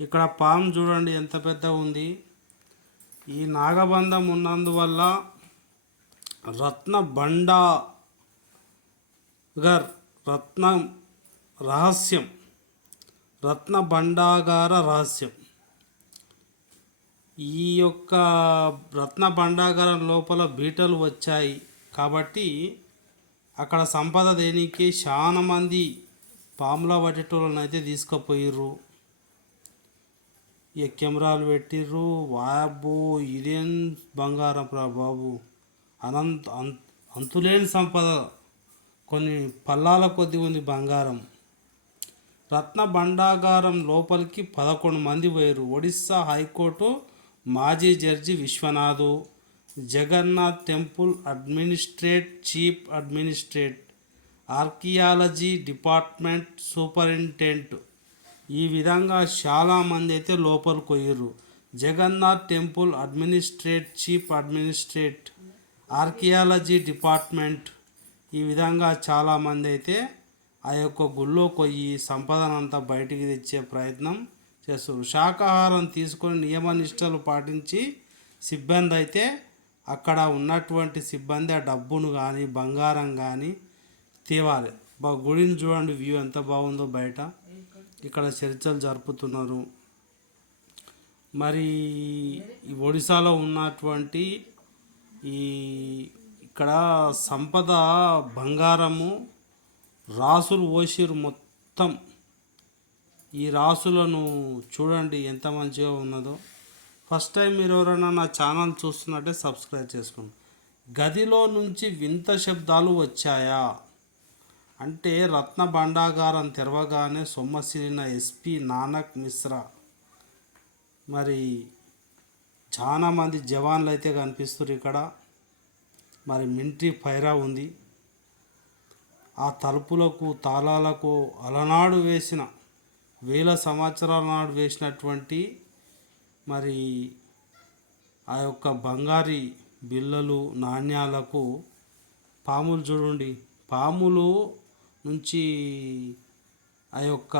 ఇక్కడ పాము చూడండి ఎంత పెద్ద ఉంది. ఈ నాగబంధం ఉన్నందువల్ల రత్న బండాగర్ రత్నం రహస్యం రత్న భండాగార రహస్యం. ఈ యొక్క రత్న భండాగారం లోపల బీటలు వచ్చాయి కాబట్టి అక్కడ సంపద దేనికి? చాలా మంది పాముల పట్టేటోళ్ళని అయితే తీసుకుపోయిర్రు. ఇక కెమెరాలు పెట్టిర్రు? వాబు ఇదేం బంగారం రా బాబు. అనంత అం- అంతులేని సంపద. కొన్ని పల్లాల కొద్ది ఉంది బంగారం. రత్న భండాగారం లోపలికి పదకొండు మంది పోయారు ఒడిస్సా హైకోర్టు మాజీ judge Vishwanath. Jagannath temple administrate chief administrate. Archaeology department superintendent ఈ విధంగా చాలామంది అయితే లోపలికి పోయారు Jagannath temple administrate chief administrate archaeology department. ఈ విధంగా చాలామంది అయితే ఆ యొక్క గుళ్ళో కొయ్యి సంపదనంతా బయటికి తెచ్చే ప్రయత్నం చేస్తారు శాకాహారం తీసుకొని నియమ నిష్టలు పాటించి సిబ్బంది అయితే అక్కడ ఉన్నటువంటి సిబ్బంది ఆ డబ్బును కానీ బంగారం కానీ తేవాలి. బా గుడిని చూడండి వ్యూ ఎంత బాగుందో బయట. ఇక్కడ చర్చలు జరుపుతున్నారు. మరి ఒడిశాలో ఉన్నటువంటి ఈ ఇక్కడ సంపద బంగారము రాసులు పోసిరు మొత్తం. ఈ రాసులను చూడండి ఎంత మంచిగా ఉన్నదో. ఫస్ట్ టైం మీరు ఎవరైనా నా ఛానల్ చూస్తున్నట్టే సబ్స్క్రైబ్ చేసుకోండి. గదిలో నుంచి వింత శబ్దాలు వచ్చాయా? అంటే రత్న భండాగారం తెరవగానే సొమ్మసిరిన ఎస్పి నానక్ మిశ్రా. మరి చాలామంది జవాన్లు అయితే కనిపిస్తారు ఇక్కడ. మరి మింట్రీ ఫైరా ఉంది. ఆ తలుపులకు తాళాలకు అలనాడు వేసిన వేల సంవత్సరాల నాడు వేసినటువంటి మరి ఆ యొక్క బంగారి బిళ్ళలు నాణ్యాలకు పాములు చూడండి. పాములు నుంచి ఆ యొక్క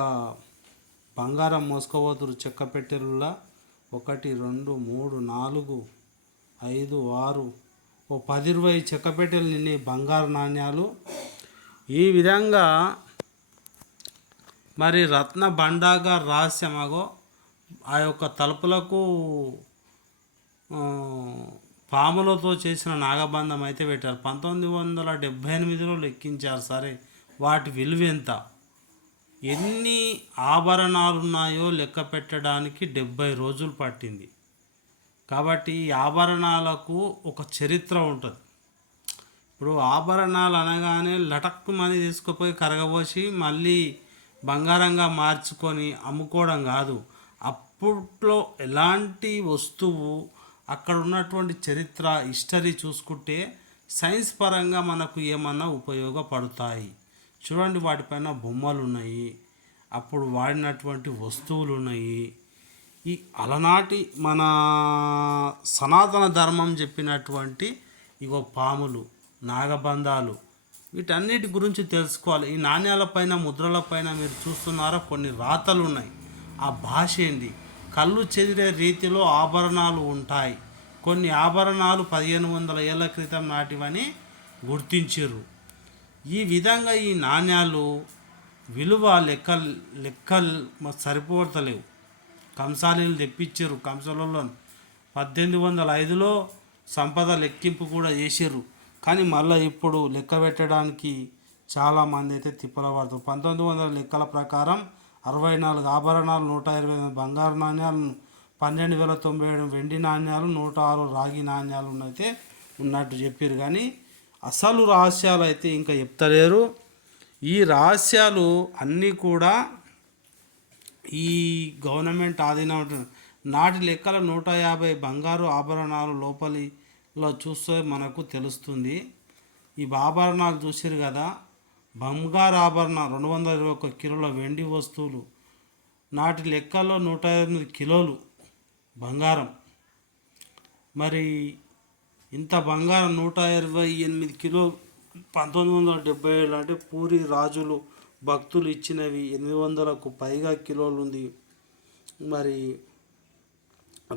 బంగారం మోసుకోవతురు చెక్క పెట్టెలులా ఒకటి రెండు మూడు నాలుగు ఐదు ఆరు ఓ పది ఇరవై చెక్క పెట్టెలు నిన్న బంగారు నాణ్యాలు. ఈ విధంగా మరి రత్న బండాగా రహస్యమగో ఆ యొక్క తలుపులకు పాములతో చేసిన నాగబంధం అయితే పెట్టారు. పంతొమ్మిది వందల డెబ్భై ఎనిమిదిలో లెక్కించారు సరే. వాటి విలువ ఎంత? ఎన్ని ఆభరణాలు ఉన్నాయో లెక్క పెట్టడానికి డెబ్భై రోజులు పట్టింది. కాబట్టి ఈ ఆభరణాలకు ఒక చరిత్ర ఉంటుంది. ఇప్పుడు ఆభరణాలు అనగానే లటక్కు మని తీసుకుపోయి కరగబోసి మళ్ళీ బంగారంగా మార్చుకొని అమ్ముకోవడం కాదు. అప్పట్లో ఎలాంటి వస్తువు అక్కడ ఉన్నటువంటి చరిత్ర హిస్టరీ చూసుకుంటే సైన్స్ పరంగా మనకు ఏమన్నా ఉపయోగపడతాయి? చూడండి వాటిపైన బొమ్మలు ఉన్నాయి అప్పుడు వాడినటువంటి వస్తువులు ఉన్నాయి ఈ అలనాటి మన సనాతన ధర్మం చెప్పినటువంటి ఇగో పాములు నాగబంధాలు వీటన్నిటి గురించి తెలుసుకోవాలి. ఈ నాణ్యాలపైన ముద్రలపైన మీరు చూస్తున్నారా కొన్ని రాతలు ఉన్నాయి ఆ భాష ఏంది? కళ్ళు చెదిరే రీతిలో ఆభరణాలు ఉంటాయి. కొన్ని ఆభరణాలు పదిహేను వందల ఏళ్ళ క్రితం నాటివని గుర్తించారు ఈ విధంగా ఈ నాణ్యాలు విలువ లెక్క లెక్కలు సరిపోతలేవు. కంసాలీలు తెప్పించారు కంసాలలో పద్దెనిమిది వందల ఐదులో సంపద లెక్కింపు కూడా చేసారు కానీ మళ్ళీ ఇప్పుడు లెక్క పెట్టడానికి చాలామంది అయితే తిప్పల పంతొమ్మిది వందల లెక్కల ప్రకారం అరవై నాలుగు ఆభరణాలు నూట ఇరవై ఎనిమిది బంగారు నాణ్యాలు పన్నెండు వేల తొంభై ఏడు వెండి నాణ్యాలు నూట ఆరు రాగి నాణ్యాలు అయితే ఉన్నట్టు చెప్పారు. కానీ అసలు రహస్యాలు అయితే ఇంకా చెప్తలేరు. ఈ రహస్యాలు అన్నీ కూడా ఈ గవర్నమెంట్ ఆధీనం నాటి లెక్కల నూట యాభై బంగారు ఆభరణాలు లోపలిలో చూస్తే మనకు తెలుస్తుంది. ఈ ఆభరణాలు చూసారు కదా? బంగారు ఆభరణ రెండు వందల ఇరవై ఒక్క కిలోల వెండి వస్తువులు. నాటి లెక్కల్లో నూట ఎనిమిది కిలోలు బంగారం. మరి ఇంత బంగారం నూట ఇరవై ఎనిమిది కిలో పంతొమ్మిది వందల డెబ్బై ఏళ్ళు అంటే పూరి రాజులు భక్తులు ఇచ్చినవి ఎనిమిది వందలకు పైగా కిలోలు ఉంది. మరి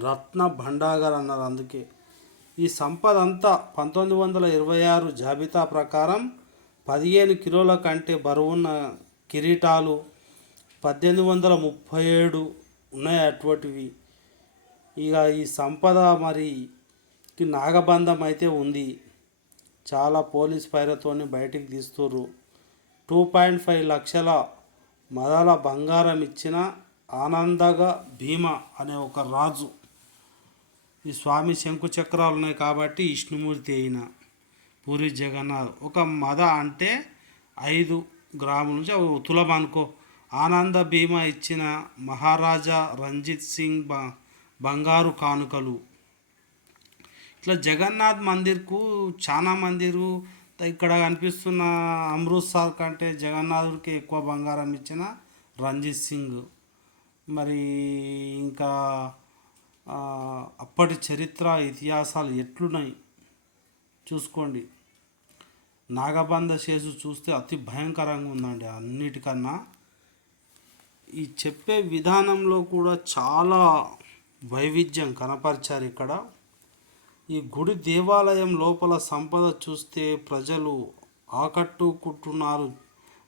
రత్న భండాగర్ అన్నారు అందుకే. ఈ సంపద అంతా పంతొమ్మిది వందల ఇరవై ఆరు జాబితా ప్రకారం పదిహేను కిలోల కంటే బరువున్న కిరీటాలు పద్దెనిమిది వందల ముప్పై ఏడు ఉన్నాయి అటువంటివి. ఇక ఈ సంపద మరి నాగబంధం అయితే ఉంది. చాలా పోలీస్ పైరతోని బయటికి తీస్తుర్రు. టూ పాయింట్ ఫైవ్ లక్షల మదాల బంగారం ఇచ్చిన ఆనందగా భీమ అనే ఒక రాజు ఈ స్వామి శంకు చక్రాలు ఉన్నాయి కాబట్టి విష్ణుమూర్తి అయిన పూరి జగన్నాథ్. ఒక మద అంటే ఐదు గ్రాముల నుంచి అవి తులం అనుకో. ఆనంద భీమా ఇచ్చిన మహారాజా రంజిత్ సింగ్ బ బంగారు కానుకలు. ఇట్లా జగన్నాథ్ మందిర్కు చాలా మందిరు ఇక్కడ కనిపిస్తున్న అమృత్సర్ కంటే జగన్నాథుడికి ఎక్కువ బంగారం ఇచ్చిన రంజిత్ సింగ్. మరి ఇంకా అప్పటి చరిత్ర ఇతిహాసాలు ఎట్లున్నాయి? చూసుకోండి. నాగబంధ శేషు చూస్తే అతి భయంకరంగా ఉందండి అన్నిటికన్నా. ఈ చెప్పే విధానంలో కూడా చాలా వైవిధ్యం కనపరిచారు ఇక్కడ. ఈ గుడి దేవాలయం లోపల సంపద చూస్తే ప్రజలు ఆకట్టుకుంటున్నారు.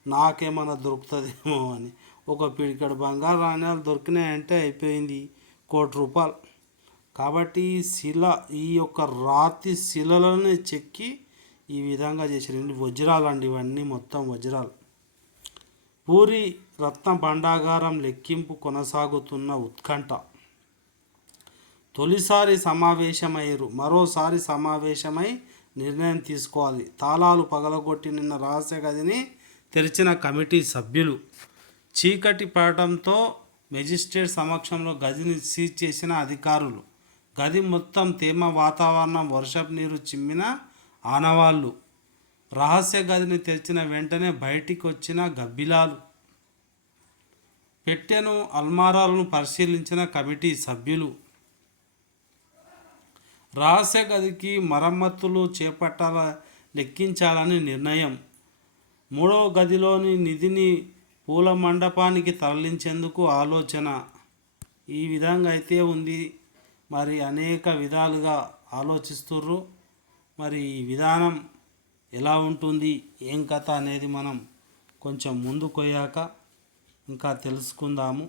నాకేమైనా దొరుకుతుందేమో అని. ఒక పిడికడ బంగారు నాణ్యాలు దొరికినాయంటే అయిపోయింది కోటి రూపాయలు. కాబట్టి ఈ శిల ఈ యొక్క రాతి శిలలనే చెక్కి ఈ విధంగా చేశారు. వజ్రాలు అండి ఇవన్నీ మొత్తం వజ్రాలు. పూరి రత్న భండాగారం లెక్కింపు కొనసాగుతున్న ఉత్కంఠ. తొలిసారి సమావేశమయ్యారు మరోసారి సమావేశమై నిర్ణయం తీసుకోవాలి. తాళాలు పగలగొట్టి నిన్న రహస్య గదిని తెరిచిన కమిటీ సభ్యులు. చీకటి పడటంతో మెజిస్ట్రేట్ సమక్షంలో గదిని సీజ్ చేసిన అధికారులు. గది మొత్తం తేమ వాతావరణం వర్షపు నీరు చిమ్మిన ఆనవాళ్ళు రహస్య గదిని తెరిచిన వెంటనే బయటికి వచ్చిన గబ్బిలాలు. పెట్టెను అల్మారాలను పరిశీలించిన కమిటీ సభ్యులు. రహస్య గదికి మరమ్మతులు చేపట్టాల లెక్కించాలని నిర్ణయం. మూడవ గదిలోని నిధిని పూల మండపానికి తరలించేందుకు ఆలోచన. ఈ విధంగా అయితే ఉంది. మరి అనేక విధాలుగా ఆలోచిస్తుర్రు. మరి ఈ విధానం ఎలా ఉంటుంది? ఏం కథ అనేది మనం కొంచెం ముందుకు పోయాక ఇంకా తెలుసుకుందాము.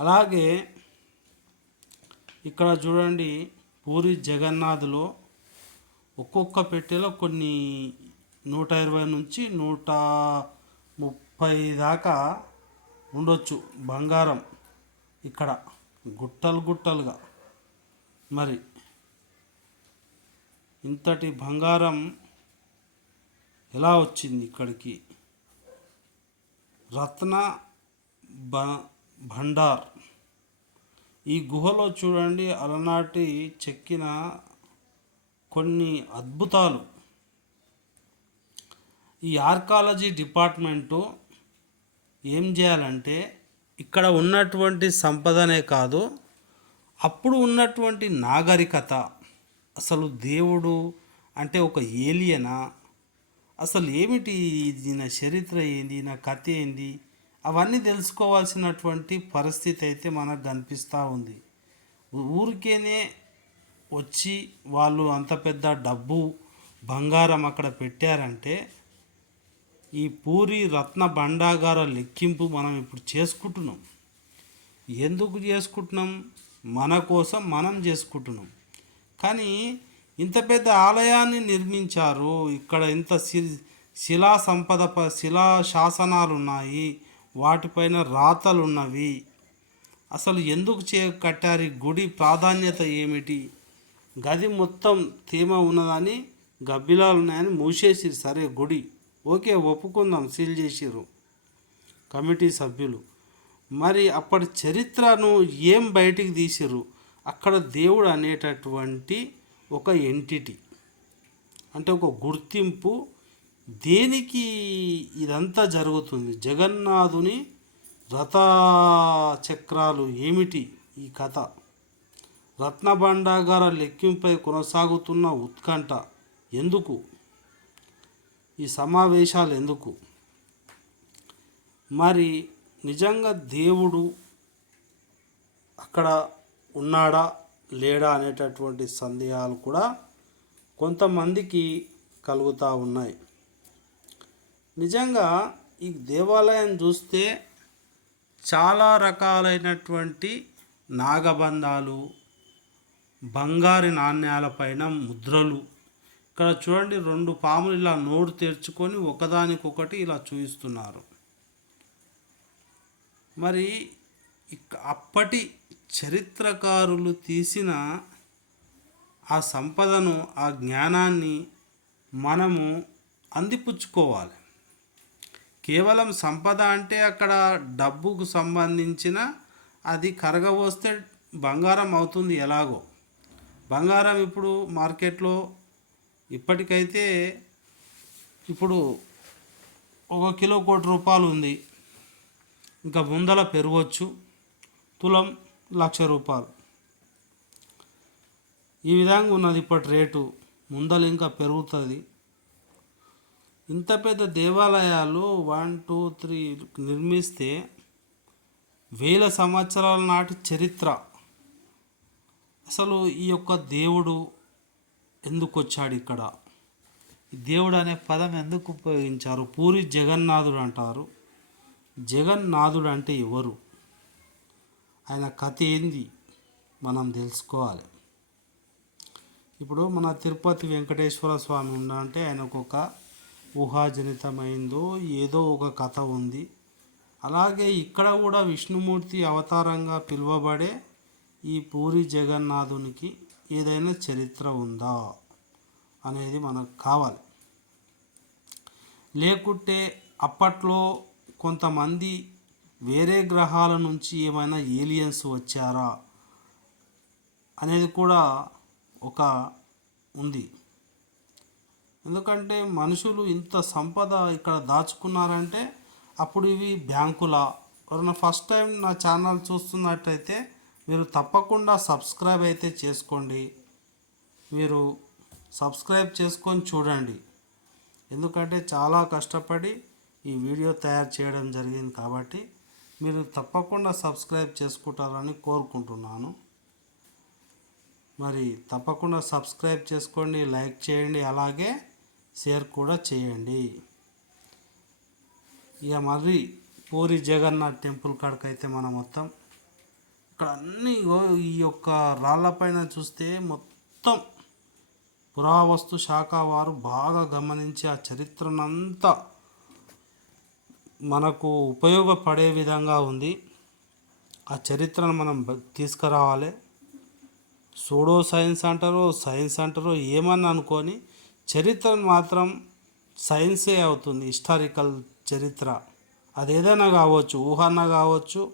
అలాగే ఇక్కడ చూడండి పూరి జగన్నాథ్లో ఒక్కొక్క పెట్టెలో కొన్ని నూట ఇరవై నుంచి నూట ముప్పై దాకా ఉండొచ్చు బంగారం ఇక్కడ. గుట్టలు గుట్టలుగా. మరి ఇంతటి బంగారం ఎలా వచ్చింది ఇక్కడికి? రత్న భ భండార్. ఈ గుహలో చూడండి అలనాటి చెక్కిన కొన్ని అద్భుతాలు. ఈ ఆర్కాలజీ డిపార్ట్మెంటు ఏం చేయాలంటే ఇక్కడ ఉన్నటువంటి సంపదనే కాదు అప్పుడు ఉన్నటువంటి నాగరికత. అసలు దేవుడు అంటే ఒక ఏలియనా? అసలు ఏమిటి ఈయన చరిత్ర ఏంది? నా కథ ఏంది? అవన్నీ తెలుసుకోవాల్సినటువంటి పరిస్థితి అయితే మనకు కనిపిస్తూ ఉంది. ఊరికేనే వచ్చి వాళ్ళు అంత పెద్ద డబ్బు బంగారం అక్కడ పెట్టారంటే ఈ పూరి రత్న భండాగార లెక్కింపు మనం ఇప్పుడు చేసుకుంటున్నాం. ఎందుకు చేసుకుంటున్నాం? మన కోసం మనం చేసుకుంటున్నాం. కానీ ఇంత పెద్ద ఆలయాన్ని నిర్మించారు. ఇక్కడ ఇంత శి- శిలా సంపద ప- శిలా శాసనాలు ఉన్నాయి వాటిపైన రాతలున్నవి. అసలు ఎందుకు చే కట్టారు? ఈ గుడి ప్రాధాన్యత ఏమిటి? గది మొత్తం తేమ ఉన్నదని గబ్బిలాలు ఉన్నాయని మూసేసిరు సరే గుడి. ఓకే ఒప్పుకుందాం. సీల్ చేసిరు కమిటీ సభ్యులు. మరి అప్పటి చరిత్రను ఏం బయటికి తీసిర్రు? అక్కడ దేవుడు అనేటటువంటి ఒక ఎంటిటీ అంటే ఒక గుర్తింపు దేనికి ఇదంతా జరుగుతుంది? జగన్నాథుని రథ చక్రాలు ఏమిటి ఈ కథ? రత్నభాండాగార లెక్కింపై కొనసాగుతున్న ఉత్కంఠ ఎందుకు? ఈ సమావేశాలు ఎందుకు? మరి నిజంగా దేవుడు అక్కడ ఉన్నాడా లేడా అనేటటువంటి సందేహాలు కూడా కొంతమందికి కలుగుతూ ఉన్నాయి. నిజంగా ఈ దేవాలయం చూస్తే చాలా రకాలైనటువంటి నాగబంధాలు బంగారు నాణ్యాలపైన ముద్రలు. ఇక్కడ చూడండి రెండు పాములు ఇలా నోరు తెరుచుకొని ఒకదానికొకటి ఇలా చూపిస్తున్నారు మరి అప్పటి చరిత్రకారులు తీసిన ఆ సంపదను ఆ జ్ఞానాన్ని మనము అందిపుచ్చుకోవాలి. కేవలం సంపద అంటే అక్కడ డబ్బుకు సంబంధించిన అది కరగబోస్తే బంగారం అవుతుంది ఎలాగో. బంగారం ఇప్పుడు మార్కెట్లో ఇప్పటికైతే ఇప్పుడు ఒక కిలో కోటి రూపాయలు ఉంది. ఇంకా ముందల పెరగవచ్చు తులం లక్ష రూపాయలు. ఈ విధంగా ఉన్నది ఇప్పటి రేటు. ముందలు ఇంకా పెరుగుతుంది. ఇంత పెద్ద దేవాలయాలు వన్ టూ త్రీ నిర్మిస్తే వేల సంవత్సరాల నాటి చరిత్ర. అసలు ఈ యొక్క దేవుడు ఎందుకు వచ్చాడు ఇక్కడ దేవుడు అనే పదం ఎందుకు ఉపయోగించారు? పూరి జగన్నాథుడు అంటారు. జగన్నాథుడు అంటే ఎవరు? ఆయన కథ ఏంది? మనం తెలుసుకోవాలి. ఇప్పుడు మన తిరుపతి వెంకటేశ్వర స్వామి ఉందంటే ఆయనకు ఒక ఊహాజనితమైందో ఏదో ఒక కథ ఉంది. అలాగే ఇక్కడ కూడా విష్ణుమూర్తి అవతారంగా పిలువబడే ఈ పూరి జగన్నాథునికి ఏదైనా చరిత్ర ఉందా అనేది మనకు కావాలి. లేకుంటే అప్పట్లో కొంతమంది వేరే గ్రహాల నుంచి ఏమైనా ఏలియన్స్ వచ్చారా అనేది కూడా ఒక ఉంది. ఎందుకంటే మనుషులు ఇంత సంపద ఇక్కడ దాచుకున్నారంటే అప్పుడు ఇవి బ్యాంకుల. ఎవరైనా ఫస్ట్ టైం నా ఛానల్ చూస్తున్నట్టయితే మీరు తప్పకుండా సబ్స్క్రైబ్ అయితే చేసుకోండి. మీరు సబ్స్క్రైబ్ చేసుకొని చూడండి. ఎందుకంటే చాలా కష్టపడి ఈ వీడియో తయారు చేయడం జరిగింది కాబట్టి మీరు తప్పకుండా సబ్స్క్రైబ్ చేసుకుంటారని కోరుకుంటున్నాను. మరి తప్పకుండా సబ్స్క్రైబ్ చేసుకోండి లైక్ చేయండి. అలాగే షేర్ కూడా చేయండి. ఇక మరి పూరి జగన్నాథ్ టెంపుల్ కాడకైతే మనం మొత్తం ఇక్కడ అన్ని ఈ యొక్క రాళ్ళపైన చూస్తే మొత్తం పురావస్తు శాఖ వారు బాగా గమనించి ఆ చరిత్రనంతా మనకు ఉపయోగపడే విధంగా ఉంది. ఆ చరిత్రను మనం తీసుకురావాలి. సూడో సైన్స్ అంటారో సైన్స్ అంటారో ఏమని అనుకొని చరిత్ర మాత్రం సైన్సే అవుతుంది హిస్టారికల్ చరిత్ర. అది ఏదైనా కావచ్చు ఊహన కావచ్చు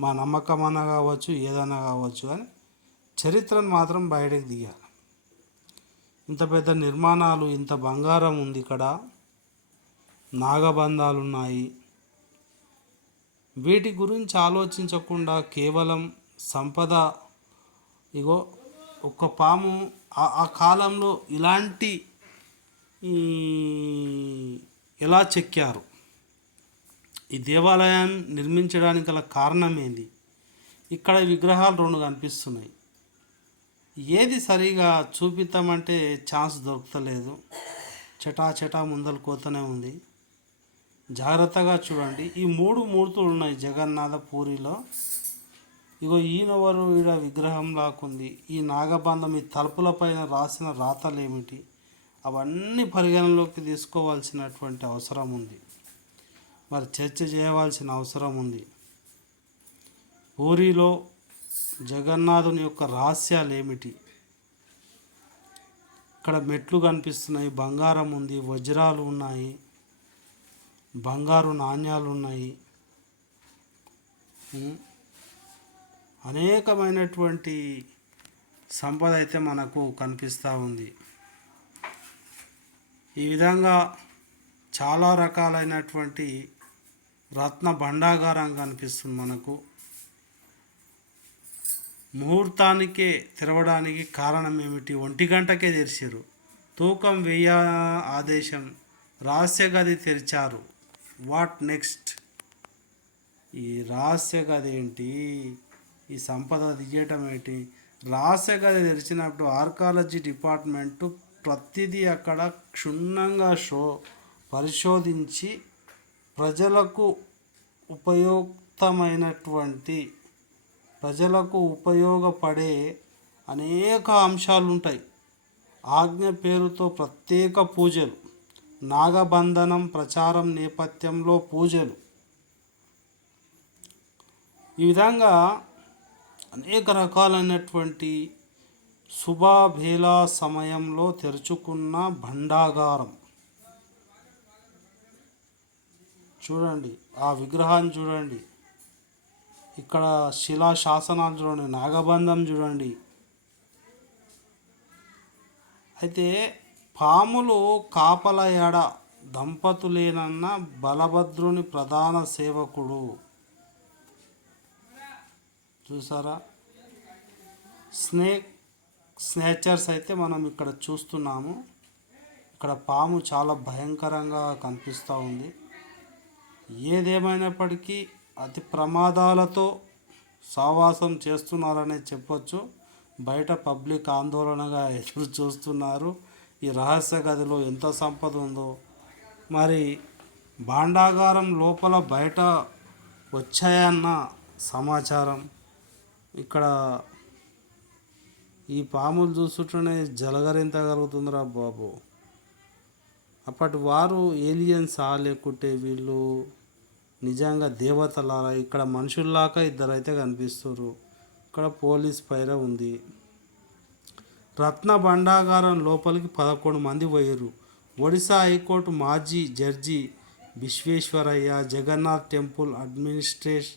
మా నమ్మకం అన్న కావచ్చు ఏదైనా కావచ్చు కానీ చరిత్రను మాత్రం బయటకు తీయాలి. ఇంత పెద్ద నిర్మాణాలు ఇంత బంగారం ఉంది ఇక్కడ. నాగబంధాలు ఉన్నాయి వీటి గురించి ఆలోచించకుండా కేవలం సంపద ఇగో ఒక పాము ఆ- కాలంలో ఇలాంటి ఎలా చెక్కారు? ఈ దేవాలయం నిర్మించడానికి గల కారణం ఏంది ఇక్కడ విగ్రహాలు రెండు కనిపిస్తున్నాయి. ఏది సరిగా చూపిద్దామంటే ఛాన్స్ దొరకలేదు. చటా చటా ముందలు కోతనే ఉంది. జాగ్రత్తగా చూడండి. ఈ మూడు మూర్తులు ఉన్నాయి జగన్నాథ పూరిలో ఇగో ఈయనవరు? ఈడ విగ్రహం లాకుంది. ఈ నాగబంధం ఈ తలుపులపైన రాసిన రాతలు ఏమిటి అవన్నీ పరిగణలోకి తీసుకోవాల్సినటువంటి అవసరం ఉంది. మరి చర్చ చేయవలసిన అవసరం ఉంది. పూరిలో జగన్నాథుని యొక్క రహస్యాలు ఏమిటి ఇక్కడ మెట్లు కనిపిస్తున్నాయి బంగారం ఉంది వజ్రాలు ఉన్నాయి బంగారు నాణ్యాలు ఉన్నాయి. అనేకమైనటువంటి సంపద అయితే మనకు కనిపిస్తూ ఉంది. ఈ విధంగా చాలా రకాలైనటువంటి రత్న భండాగారం కనిపిస్తుంది మనకు. ముహూర్తానికే తెరవడానికి కారణం ఏమిటి? ఒంటి గంటకే తెరిచారు. తూకం వెయ్య ఆదేశం రహస్య గది తెరిచారు. వాట్ నెక్స్ట్ ఈ రహస్య గది ఏంటి? ఈ సంపద తీయటం ఏంటి? రహస్య గది తెరిచినప్పుడు ఆర్కాలజీ డిపార్ట్మెంటు ప్రతిదీ అక్కడ క్షుణ్ణంగా షో పరిశోధించి ప్రజలకు ఉపయుక్తమైనటువంటి ప్రజలకు ఉపయోగపడే అనేక అంశాలు ఉంటాయి ఆజ్ఞ పేరుతో ప్రత్యేక పూజలు నాగబంధనం ప్రచారం నేపథ్యంలో పూజలు. ఈ విధంగా అనేక రకాలైనటువంటి శుభాభేళ సమయంలో తెరుచుకున్న భండాగారం. చూడండి ఆ విగ్రహాన్ని చూడండి. ఇక్కడ శిలా శాసనాలు చూడండి నాగబంధం చూడండి. అయితే పాములు కాపల ఎడ దంపతులేనన్న బలభద్రుని ప్రధాన సేవకుడు. చూసారా? స్నేక్ స్నేచర్స్ అయితే మనం ఇక్కడ చూస్తున్నాము. ఇక్కడ పాము చాలా భయంకరంగా కనిపిస్తూ ఉంది. ఏదేమైనప్పటికీ అతి ప్రమాదాలతో సావాసం చేస్తున్నారనే చెప్పొచ్చు. బయట పబ్లిక్ ఆందోళనగా ఎదురు చూస్తున్నారు. ఈ రహస్య గదిలో ఎంత సంపద ఉందో. మరి భాండాగారం లోపల బయట వచ్చాయన్న సమాచారం ఇక్కడ ఈ పాములు చూస్తుంటేనే జలగరింత కలుగుతుందిరా బాబు. అప్పటి వారు ఏలియన్స్ లేకుంటే వీళ్ళు నిజంగా దేవతలారా ఇక్కడ మనుషుల్లాగా ఇద్దరైతే కనిపిస్తారు ఇక్కడ పోలీస్ పైర ఉంది. రత్న భండాగారం లోపలికి పదకొండు మంది పోయారు ఒడిశా హైకోర్టు మాజీ judge Visvesvaraya Jagannath temple administrate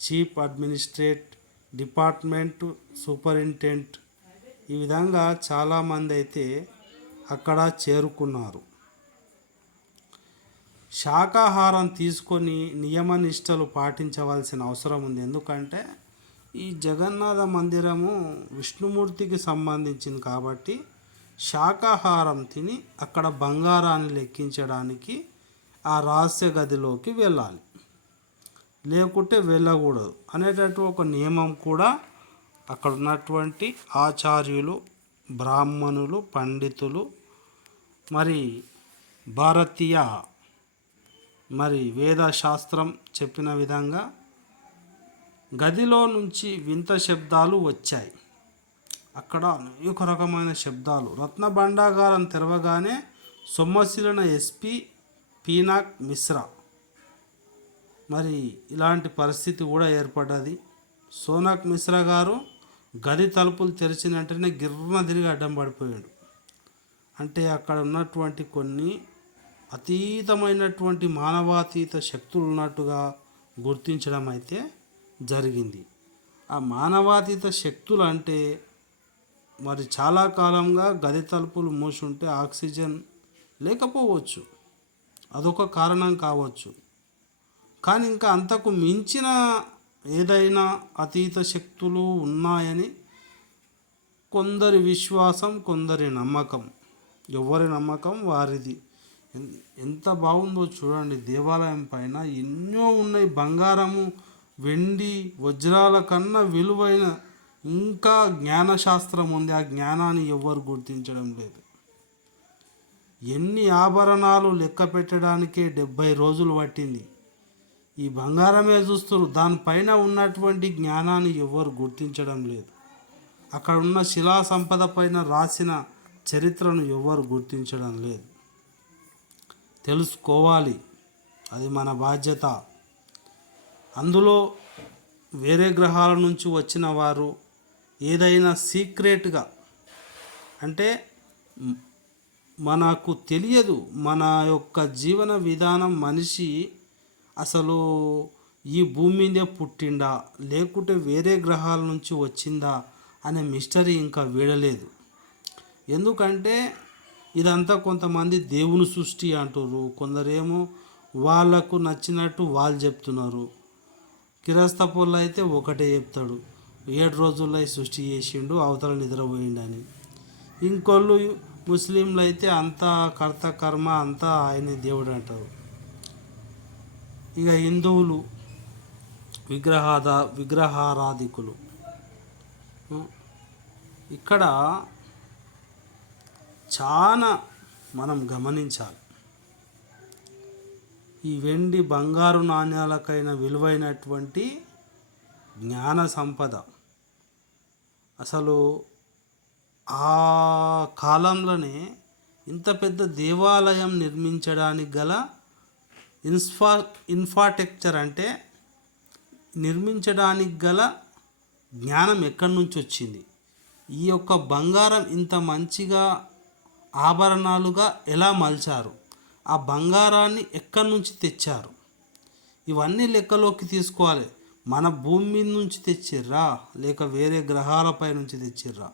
chief administrate department superintendent ఈ విధంగా చాలామంది అయితే అక్కడ చేరుకున్నారు. శాకాహారం తీసుకొని నియమ నిష్టలు పాటించవలసిన అవసరం ఉంది. ఎందుకంటే ఈ జగన్నాథ మందిరము విష్ణుమూర్తికి సంబంధించింది కాబట్టి శాకాహారం తిని అక్కడ బంగారాన్ని లెక్కించడానికి ఆ రహస్య గదిలోకి వెళ్ళాలి. లేకుంటే వెళ్ళకూడదు అనేటట్టు ఒక నియమం కూడా అక్కడ ఉన్నటువంటి ఆచార్యులు బ్రాహ్మణులు పండితులు మరి భారతీయ మరి వేదశాస్త్రం చెప్పిన విధంగా గదిలో నుంచి వింత శబ్దాలు వచ్చాయి. అక్కడ అనేక రకమైన శబ్దాలు. రత్న భండాగారం తెరవగానే సొమ్మశీలన ఎస్పి పీనాక్ మిశ్రా. మరి ఇలాంటి పరిస్థితి కూడా ఏర్పడ్డది. సోనాక్ మిశ్రా గారు గది తలుపులు తెరిచిన వెంటనే గిర్రన తిరిగి అడ్డం పడిపోయాడు. అంటే అక్కడ ఉన్నటువంటి కొన్ని అతీతమైనటువంటి మానవాతీత శక్తులు ఉన్నట్టుగా గుర్తించడం అయితే జరిగింది. ఆ మానవాతీత శక్తులు అంటే మరి చాలా కాలంగా గది తలుపులు మూసుంటే ఆక్సిజన్ లేకపోవచ్చు. అదొక కారణం కావచ్చు. కానీ ఇంకా అంతకు మించిన ఏదైనా అతీత శక్తులు ఉన్నాయని కొందరి విశ్వాసం కొందరి నమ్మకం. ఎవరి నమ్మకం? వారిది. ఎంత బాగుందో చూడండి. దేవాలయం పైన ఎన్నో ఉన్నాయి. బంగారము వెండి వజ్రాల కన్నా విలువైన ఇంకా జ్ఞానశాస్త్రం ఉంది. ఆ జ్ఞానాన్ని ఎవ్వరు గుర్తించడం లేదు. ఎన్ని ఆభరణాలు లెక్క పెట్టడానికే డెబ్భై రోజులు పట్టింది. ఈ బంగారమే చూస్తున్నారు. దానిపైన ఉన్నటువంటి జ్ఞానాన్ని ఎవరు గుర్తించడం లేదు. అక్కడ ఉన్న శిలా సంపద పైన రాసిన చరిత్రను ఎవరు గుర్తించడం లేదు. తెలుసుకోవాలి. అది మన బాధ్యత. అందులో వేరే గ్రహాల నుంచి వచ్చిన వారు ఏదైనా సీక్రెట్గా అంటే మనకు తెలియదు. మన యొక్క జీవన విధానం మనిషి అసలు ఈ భూమి మీదే పుట్టిండా లేకుంటే వేరే గ్రహాల నుంచి వచ్చిందా? అనే మిస్టరీ ఇంకా వీడలేదు. ఎందుకంటే ఇదంతా కొంతమంది దేవుని సృష్టి అంటారు కొందరేమో వాళ్ళకు నచ్చినట్టు వాళ్ళు చెప్తున్నారు. కిరస్తపోళ్ళు అయితే ఒకటే చెప్తాడు. ఏడు రోజుల్లో ఈ సృష్టి చేసిండు అవతల నిద్రపోయిండని. ఇంకొళ్ళు ముస్లింలు అయితే అంతా కర్త కర్మ అంతా ఆయనే దేవుడు అంటారు. ఇక హిందువులు విగ్రహాద విగ్రహారాధికులు. ఇక్కడ చాలా మనం గమనించాలి. ఈ వెండి బంగారు నాణ్యాలకైన విలువైనటువంటి జ్ఞాన సంపద అసలు ఆ కాలంలోనే ఇంత పెద్ద దేవాలయం నిర్మించడానికి గల ఇన్స్ఫా ఇన్ఫ్రాస్ట్రక్చర్ అంటే నిర్మించడానికి గల జ్ఞానం ఎక్కడి నుంచి వచ్చింది? ఈ యొక్క బంగారం ఇంత మంచిగా ఆభరణాలుగా ఎలా మలిచారు? ఆ బంగారాన్ని ఎక్కడి నుంచి తెచ్చారు? ఇవన్నీ లెక్కలోకి తీసుకోవాలి. మన భూమి మీద నుంచి తెచ్చిర్రా? లేక వేరే గ్రహాలపై నుంచి తెచ్చిర్రా?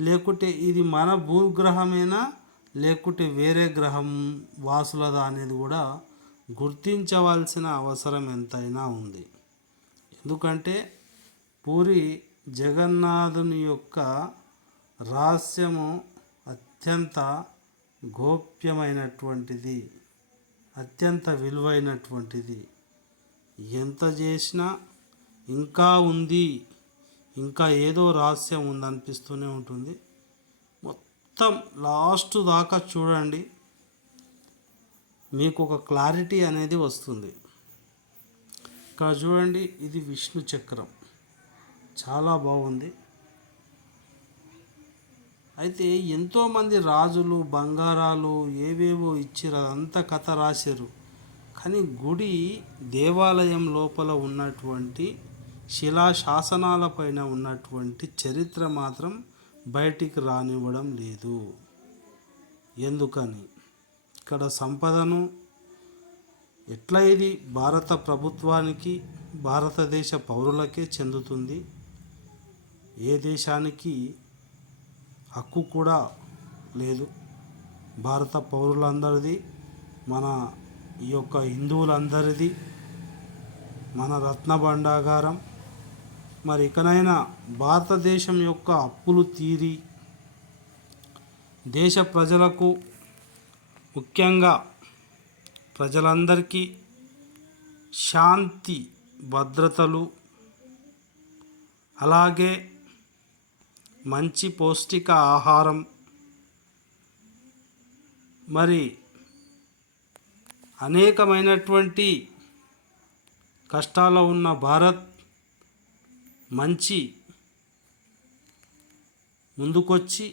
లేకుంటే ఇది మన భూగ్రహమేనా? లేకుంటే వేరే గ్రహం వాసులదా అనేది కూడా గుర్తించవలసిన అవసరం ఎంతైనా ఉంది. ఎందుకంటే పూరి జగన్నాథుని యొక్క రహస్యము అత్యంత గోప్యమైనటువంటిది అత్యంత విలువైనటువంటిది. ఎంత చేసినా ఇంకా ఉంది ఇంకా ఏదో రహస్యం ఉందనిపిస్తూనే ఉంటుంది. మొత్తం లాస్ట్ దాకా చూడండి. మీకు ఒక క్లారిటీ అనేది వస్తుంది. ఇక్కడ చూడండి ఇది విష్ణు చక్రం. చాలా బాగుంది. అయితే ఎంతోమంది రాజులు బంగారాలు ఏవేవో ఇచ్చారు అదంతా కథ రాశారు. కానీ గుడి దేవాలయం లోపల ఉన్నటువంటి శిలా శాసనాలపైన ఉన్నటువంటి చరిత్ర మాత్రం బయటికి రానివ్వడం లేదు. ఎందుకని? ఇక్కడ సంపదను ఎట్లా ఇది భారత ప్రభుత్వానికి భారతదేశ పౌరులకే చెందుతుంది? ఏ దేశానికి హక్కు కూడా లేదు. భారత పౌరులందరిది మన ఈ యొక్క హిందువులందరిది మన రత్న భండాగారం. మరి ఇకనైనా భారతదేశం యొక్క అప్పులు తీరి దేశ ప్రజలకు ముఖ్యంగా ప్రజలందరికీ శాంతి భద్రతలు అలాగే మంచి పౌష్టిక ఆహారం మరి అనేకమైనటువంటి కష్టాల్లో ఉన్న భారత్ మంచి ముందుకొచ్చి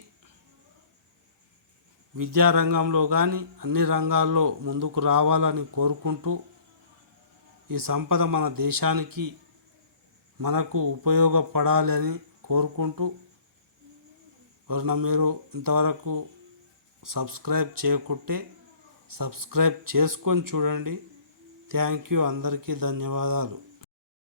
విద్యారంగంలో కానీ అన్ని రంగాల్లో ముందుకు రావాలని కోరుకుంటూ ఈ సంపద మన దేశానికి మనకు ఉపయోగపడాలని కోరుకుంటూ వరుణ మీరు ఇంతవరకు సబ్స్క్రైబ్ చేయకుంటే సబ్స్క్రైబ్ చేసుకొని చూడండి. Thank you. అందరికీ ధన్యవాదాలు.